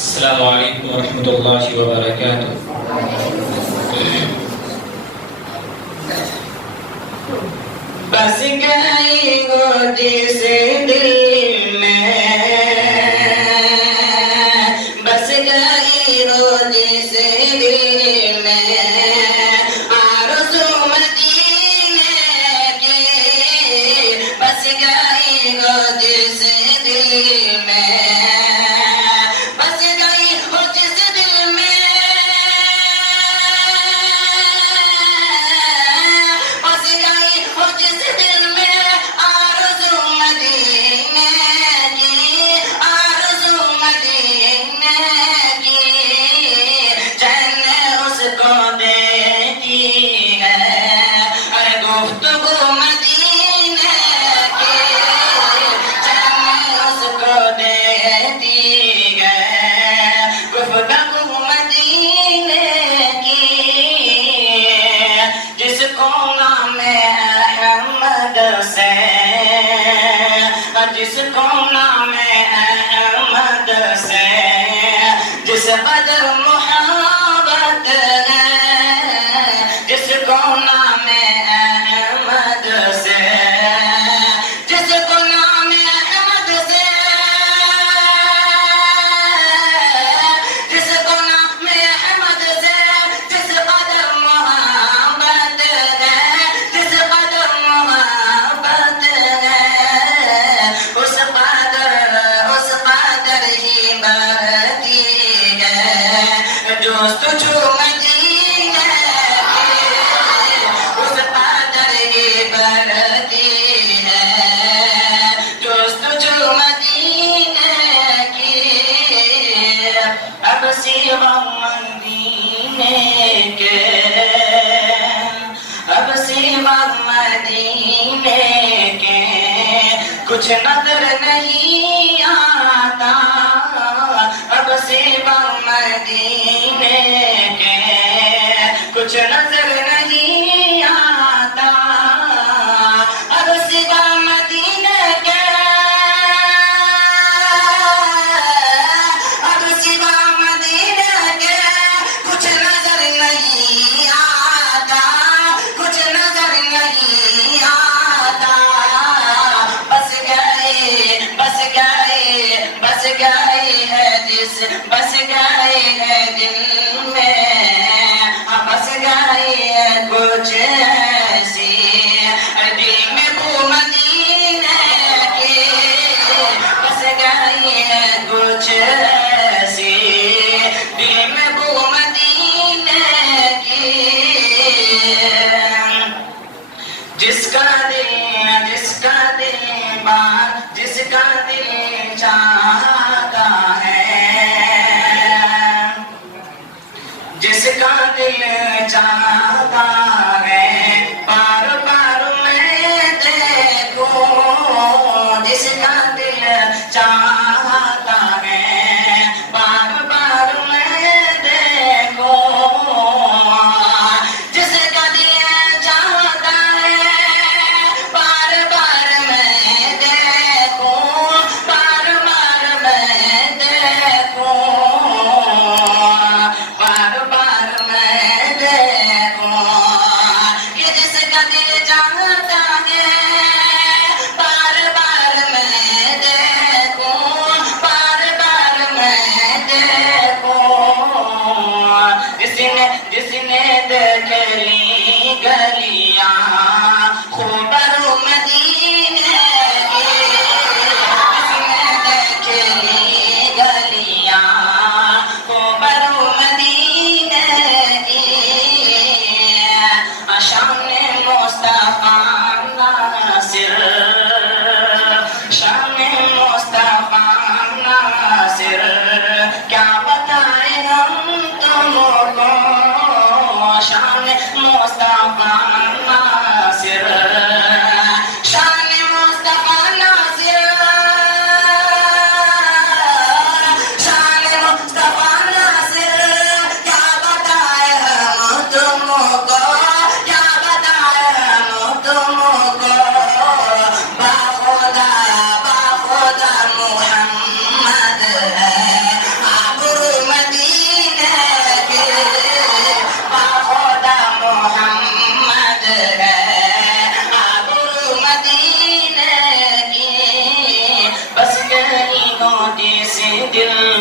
अस्सलामु अलैकुम वरहमतुल्लाहि वबरकातुह। बस गई गोदी से दिल में, बस गई गोदी से दिल में, आरज़ू मदीने की, बस गई गोदी से दिल में, बस गई हो जिस दिल में, बस गई हो जिस दिल में, आरज़ू मदीने की, आरज़ू मदीने की, चैन उसको देती है, अरे गुफ्तगू मदीने की, चैन उसको देती है, गुफ्तगू मदीने की, जिसको नाम अहमद से, जिसको नाम अहमद से, जिस कदर मोहब्बत है, जिसको नाम अहमद से, जिसको नाम अहमद से, जिसको नाम अहमद से, जिस कदर मोहब्बत है, जिस कदर मोहब्बत है, उस कदर ही बढ़ती है, जो तुझो मदीने की, उस कदर ही बढ़ती है, जो तुझो मदीने की, अब सिवा मदीने के, अब सिवा मदीने के, कुछ नजर नहीं आता, अब सिवा मदीने के, कुछ नजर नहीं आता, अब सिवा मदीने के, अब सिवा मदीने के, कुछ नजर नहीं आता, कुछ नजर नहीं आता, बस गए, बस गए, बस गए है जिस, बस गए है दिल में, हाँ बस गए है कुछ ऐसी, दिल में वो मदीने की, बस गए है कुछ ऐसी, दिल में वो मदीने की, जिसका दिल बार, जिसका दिल चाहता है, जिसका दिल चाहता है, बार बार मैं देखूं, जिसका दिल चाहता है, बार बार मैं देखूं, जिसका दिल चाहता है, बार बार मैं देखूं, बार बार मैं देखूं, बार बार मैं देखूं, कि जिसका दिल चाहता है, बार बार मैं देखूं, बार बार मैं देखूं, जिसने जिसने देख ली गलियां खूबरू मदीने की, जिसने देख ली गलियां खूबरू मदीने की, शान मुस्तफा नासिर, शान मुस्तफा नासिर, क्या बताएं हम तुमको, शान मुस्तफा नासिर, शान मुस्तफा नासिर, शान मुस्तफा नासिर, क्या बताएं हम तुमको, क्या बताएं हम तुमको, बाखुदा बाखुदा मुहम्मद है, आप दिल